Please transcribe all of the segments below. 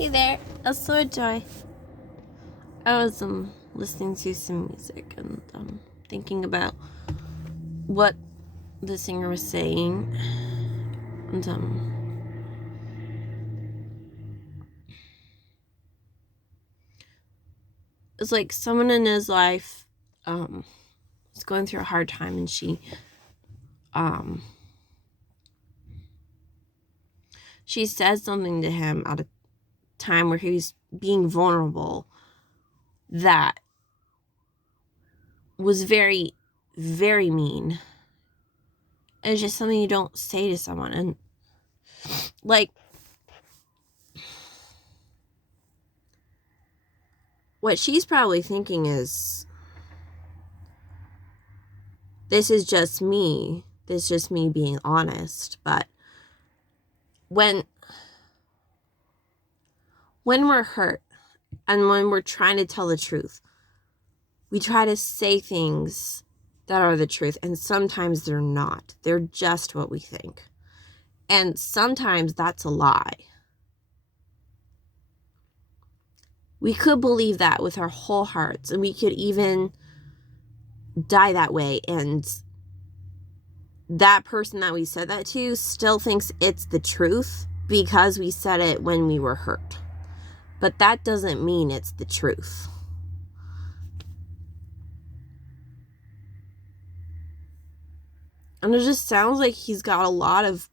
Hey there, also Joy. I was listening to some music and thinking about what the singer was saying, and it's like someone in his life was going through a hard time, and she said something to him at a time where he was being vulnerable that was very, very mean. And it's just something you don't say to someone. And like, what she's probably thinking is, this is just me. This is just me being honest. But when we're hurt and when we're trying to tell the truth, we try to say things that are the truth, and sometimes they're not. They're just what we think. And sometimes that's a lie. We could believe that with our whole hearts, and we could even die that way, and that person that we said that to still thinks it's the truth because we said it when we were hurt. But that doesn't mean it's the truth. And it just sounds like he's got a lot of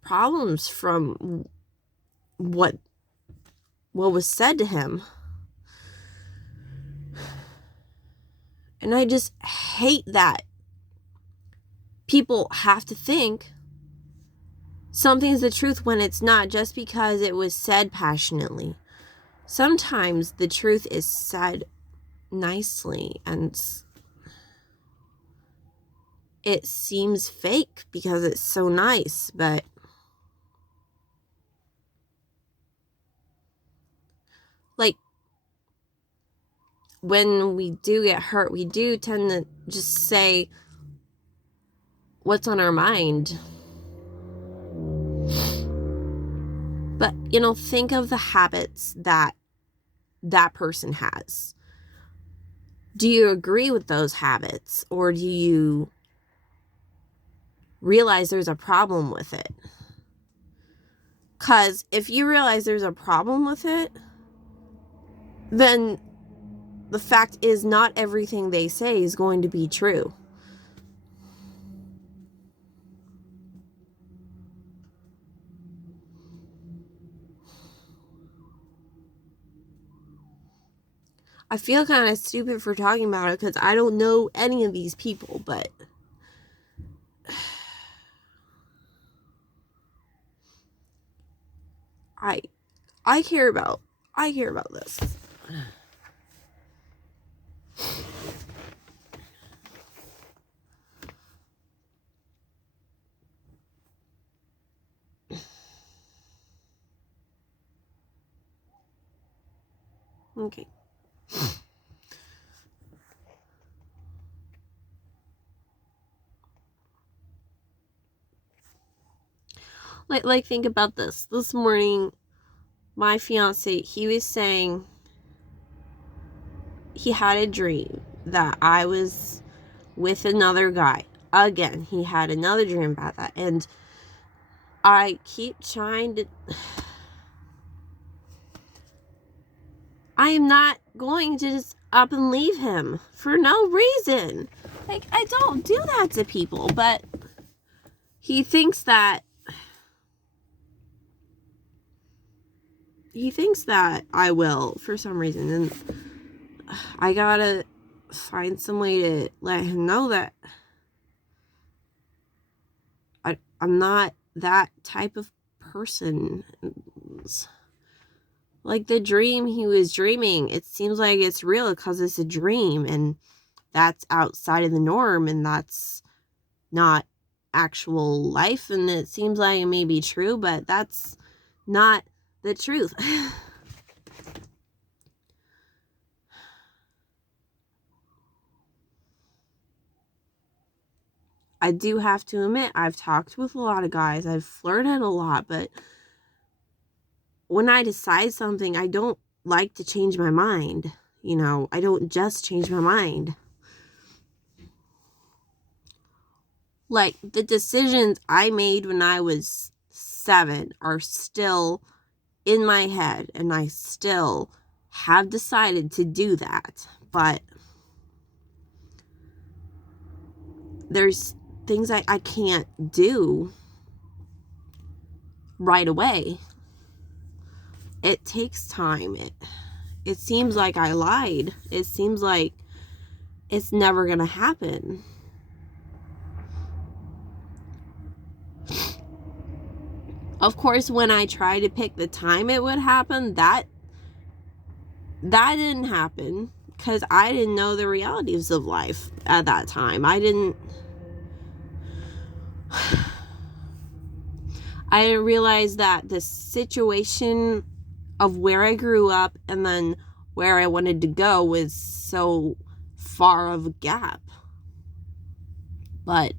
problems from what was said to him. And I just hate that people have to think something's the truth when it's not, just because it was said passionately. Sometimes the truth is said nicely and it seems fake because it's so nice, but like, when we do get hurt, we do tend to just say what's on our mind. But, think of the habits that person has. Do you agree with those habits, or do you realize there's a problem with it? Because if you realize there's a problem with it, then the fact is not everything they say is going to be true. I feel kind of stupid for talking about it because I don't know any of these people, but I care about this. Okay. Like think about this. This morning, my fiance, he was saying he had a dream that I was with another guy. Again, he had another dream about that. And I keep trying to... I am not going to just up and leave him for no reason. Like, I don't do that to people, but he thinks that I will for some reason, and I gotta find some way to let him know that I'm not that type of person. Like the dream he was dreaming, it seems like it's real because it's a dream, and that's outside of the norm, and that's not actual life, and it seems like it may be true, but that's not the truth. I do have to admit, I've talked with a lot of guys. I've flirted a lot, but when I decide something, I don't like to change my mind. You know, I don't just change my mind. Like, the decisions I made when I was 7 are still in my head, and I still have decided to do that. But there's things I can't do right away. It takes time. It seems like I lied. It seems like it's never gonna happen. Of course, when I tried to pick the time it would happen, that didn't happen because I didn't know the realities of life at that time. I didn't realize that the situation of where I grew up and then where I wanted to go was so far of a gap. But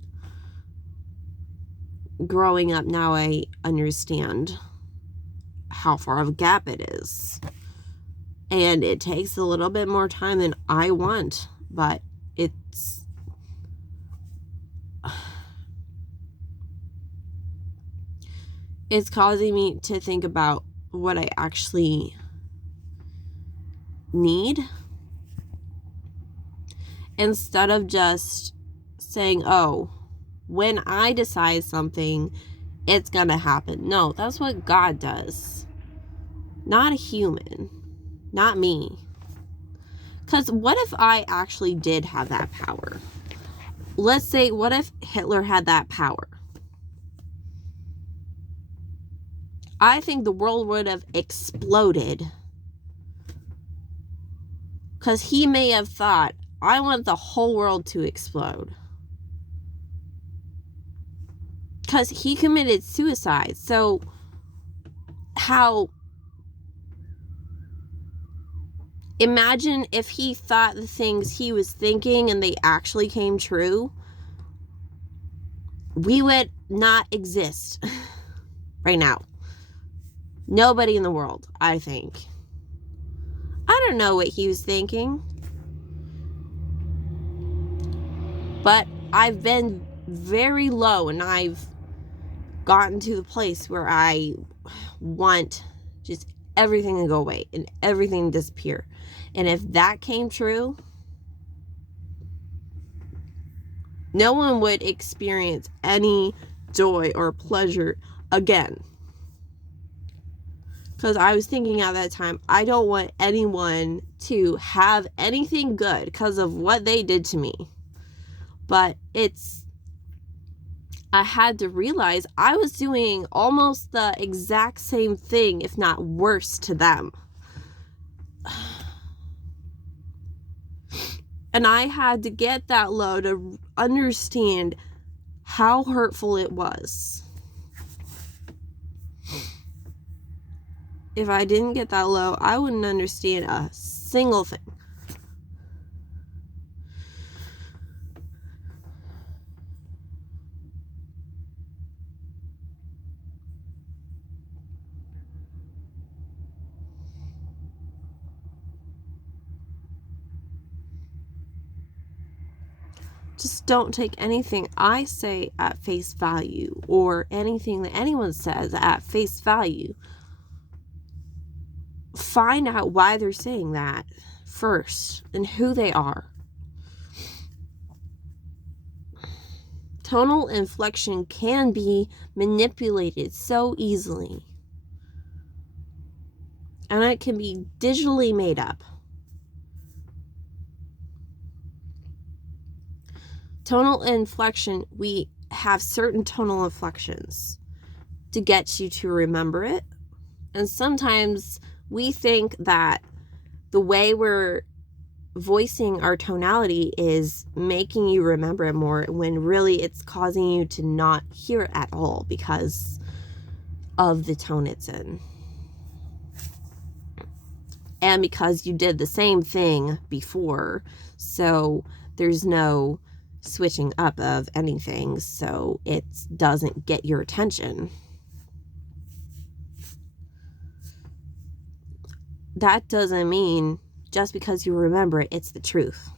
growing up now, I understand how far of a gap it is. And it takes a little bit more time than I want, but it's causing me to think about what I actually need, instead of just saying, oh, when I decide something, it's gonna happen. No, that's what God does. Not a human. Not me. Because what if I actually did have that power? Let's say, what if Hitler had that power? I think the world would have exploded. Because he may have thought, I want the whole world to explode. Because he committed suicide. So, imagine if he thought the things he was thinking and they actually came true. We would not exist right now. Nobody in the world, I think. I don't know what he was thinking. But I've been very low, and I've gotten to the place where I want just everything to go away and everything to disappear. And if that came true, no one would experience any joy or pleasure again. Because I was thinking at that time, I don't want anyone to have anything good because of what they did to me. But I had to realize I was doing almost the exact same thing, if not worse, to them. And I had to get that low to understand how hurtful it was. If I didn't get that low, I wouldn't understand a single thing. Just don't take anything I say at face value, or anything that anyone says at face value. Find out why they're saying that first and who they are. Tonal inflection can be manipulated so easily. And it can be digitally made up. Tonal inflection, we have certain tonal inflections to get you to remember it. And sometimes we think that the way we're voicing our tonality is making you remember it more, when really it's causing you to not hear it at all because of the tone it's in. And because you did the same thing before, so there's no switching up of anything so it doesn't get your attention. That doesn't mean just because you remember it, it's the truth.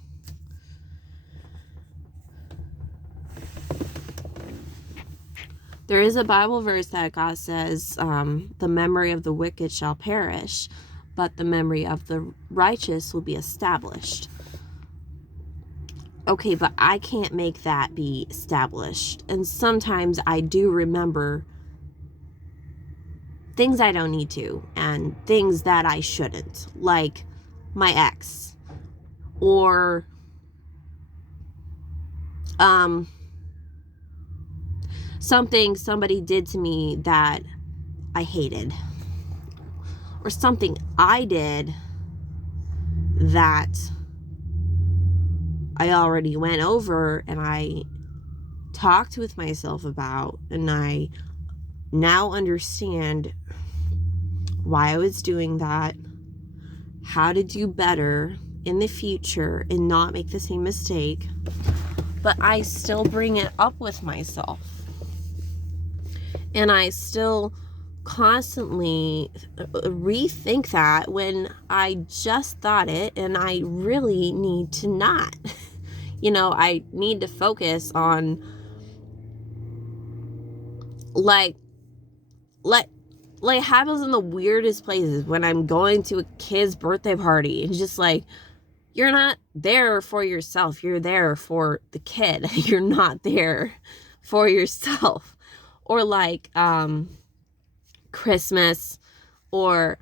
There is a Bible verse that God says, the memory of the wicked shall perish, but the memory of the righteous will be established. Okay, but I can't make that be established. And sometimes I do remember things I don't need to and things that I shouldn't, like my ex, or something somebody did to me that I hated, or something I did that I already went over and I talked with myself about, and I now understand why I was doing that, how to do better in the future and not make the same mistake, but I still bring it up with myself. And I still constantly rethink that when I just thought it, and I really need to not. I need to focus on like happens in the weirdest places when I'm going to a kid's birthday party. It's just like, you're not there for yourself. You're there for the kid. You're not there for yourself. Or like Christmas, or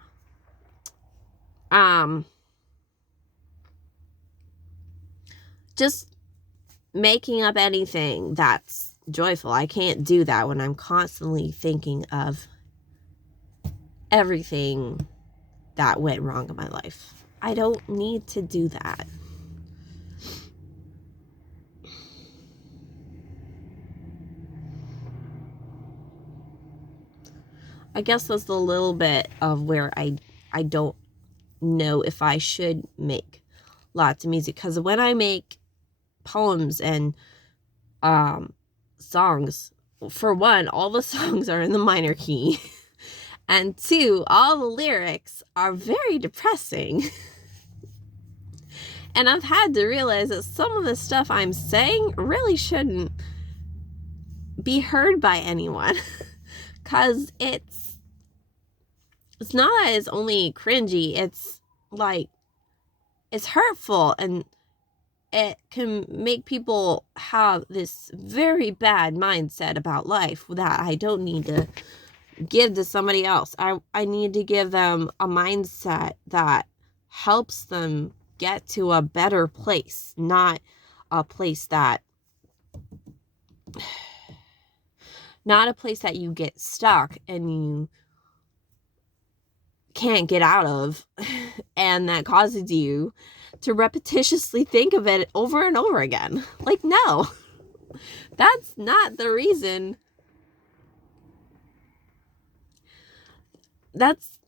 just making up anything that's joyful. I can't do that when I'm constantly thinking of everything that went wrong in my life. I don't need to do that. I guess that's a little bit of where I don't know if I should make lots of music, because when I make poems and songs, for one, all the songs are in the minor key, and two, all the lyrics are very depressing. And I've had to realize that some of the stuff I'm saying really shouldn't be heard by anyone, because it's not that it's only cringy, it's like, it's hurtful, and it can make people have this very bad mindset about life that I don't need to give to somebody else. I need to give them a mindset that helps them get to a better place, not a place that you get stuck and you can't get out of, and that causes you to repetitiously think of it over and over again. Like, no, that's not the reason. That's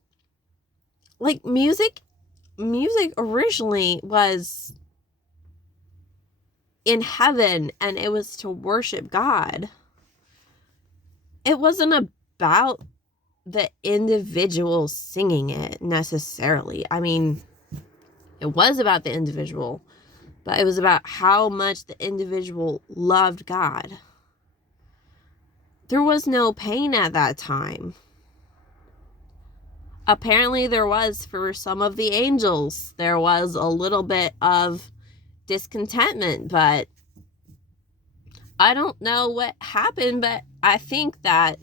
like music originally was in heaven, and it was to worship God. It wasn't about the individual singing it necessarily. I mean, it was about the individual, but it was about how much the individual loved God. There was no pain at that time. Apparently there was for some of the angels. There was a little bit of discontentment, but I don't know what happened, but I think that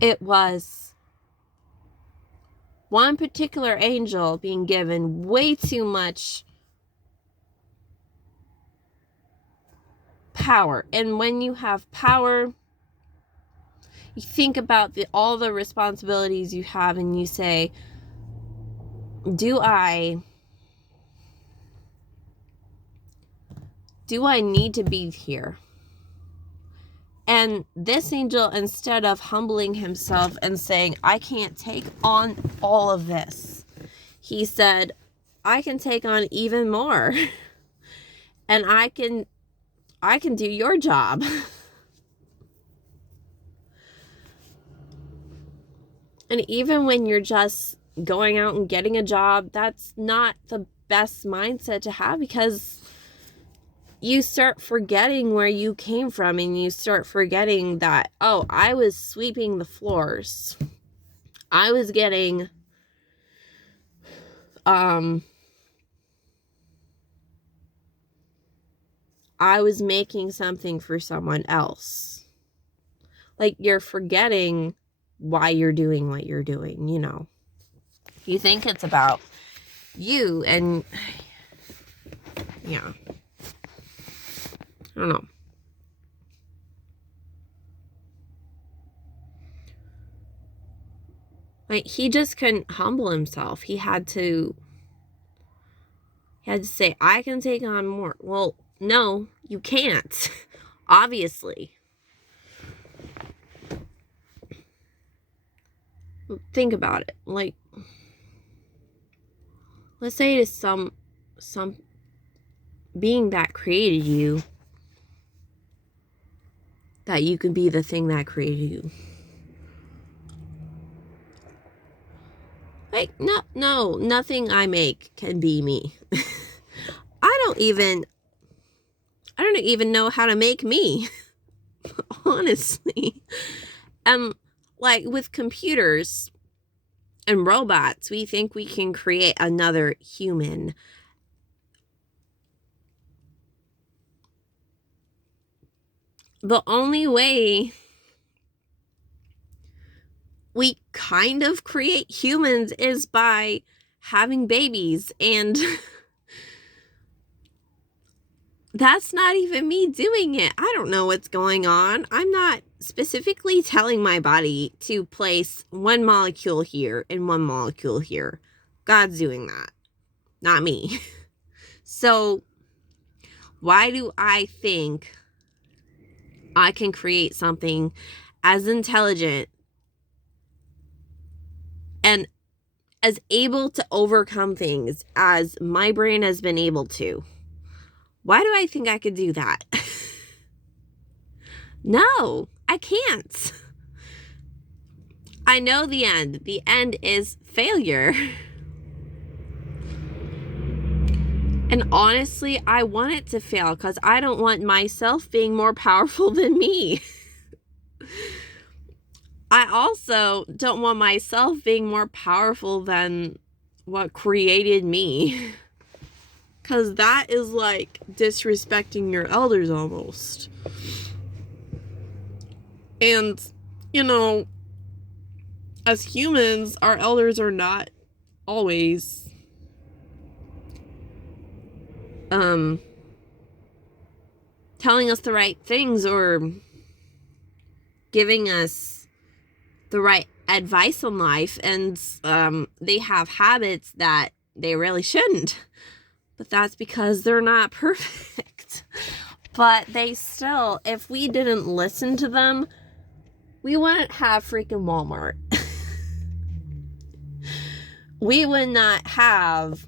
it was one particular angel being given way too much power. And when you have power, you think about all the responsibilities you have, and you say, do I need to be here? And this angel, instead of humbling himself and saying, I can't take on all of this, he said, I can take on even more. and I can do your job. And even when you're just going out and getting a job, that's not the best mindset to have, because you start forgetting where you came from, and you start forgetting that, oh, I was sweeping the floors. I was getting I was making something for someone else. Like, you're forgetting why you're doing what you're doing, you know. You think it's about you, and yeah. I don't know. Like, he just couldn't humble himself. He had to say, I can take on more. Well, no, you can't. Obviously. Think about it. Like, let's say it is some being that created you, that you can be the thing that created you. Like, no, nothing I make can be me. I don't even know how to make me. Honestly. Like, with computers and robots, we think we can create another human. The only way we kind of create humans is by having babies, and that's not even me doing it. I don't know what's going on. I'm not specifically telling my body to place one molecule here and one molecule here. God's doing that, not me. So why do I think I can create something as intelligent and as able to overcome things as my brain has been able to? Why do I think I could do that? No, I can't. I know the end. The end is failure. And honestly, I want it to fail, because I don't want myself being more powerful than me. I also don't want myself being more powerful than what created me. Because that is like disrespecting your elders almost. And, you know, as humans, our elders are not always telling us the right things or giving us the right advice on life, and they have habits that they really shouldn't. But that's because they're not perfect. But they still, if we didn't listen to them, we wouldn't have freaking Walmart. We would not have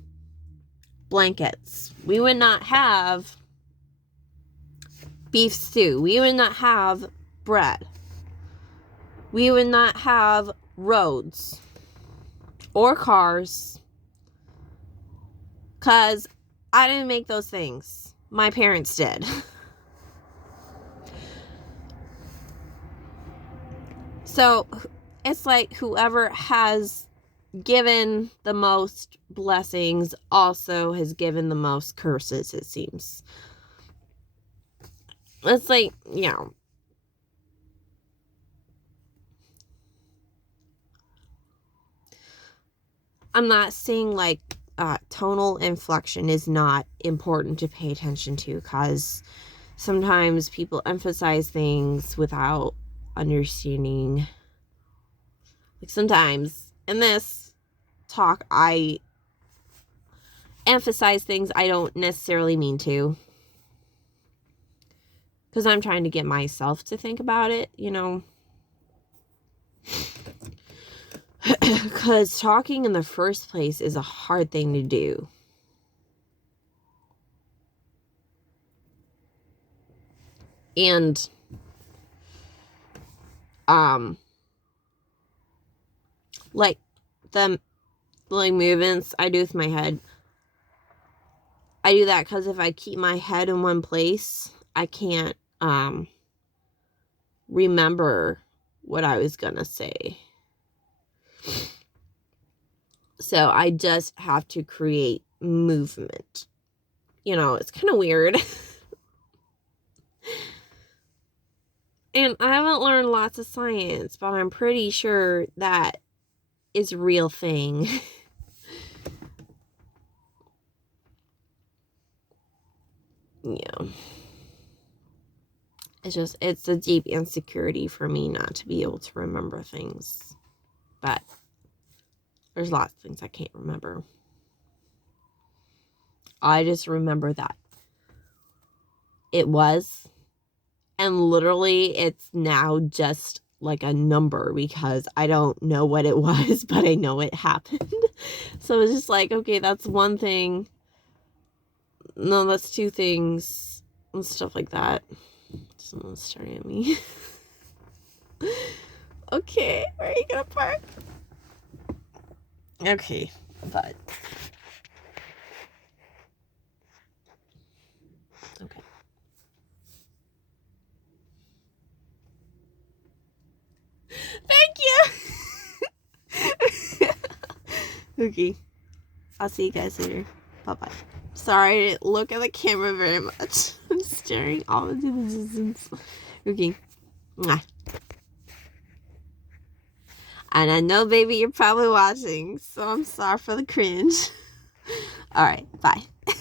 blankets. We would not have beef stew. We would not have bread. We would not have roads or cars, because I didn't make those things. My parents did. So it's like whoever has given the most blessings also has given the most curses, it seems. It's like, you know, I'm not saying like tonal inflection is not important to pay attention to, because sometimes people emphasize things without understanding. Like, sometimes in this talk, I emphasize things I don't necessarily mean to, because I'm trying to get myself to think about it, you know. Because talking in the first place is a hard thing to do. And like the movements I do with my head, I do that because if I keep my head in one place, I can't remember what I was gonna say. So I just have to create movement. You know, it's kind of weird. And I haven't learned lots of science, but I'm pretty sure that is a real thing. Yeah. It's a deep insecurity for me not to be able to remember things. But there's lots of things I can't remember. I just remember that it was, and literally it's now just like a number because I don't know what it was, but I know it happened. So it's just like, okay, that's one thing. No, that's two things and stuff like that. Someone's staring at me. Okay, where are you gonna park? Okay, but okay. Thank you. Okay, I'll see you guys later. Bye-bye. Sorry, I didn't look at the camera very much. I'm staring off into the distance. Okay. Mwah. And I know, baby, you're probably watching, so I'm sorry for the cringe. Alright, bye.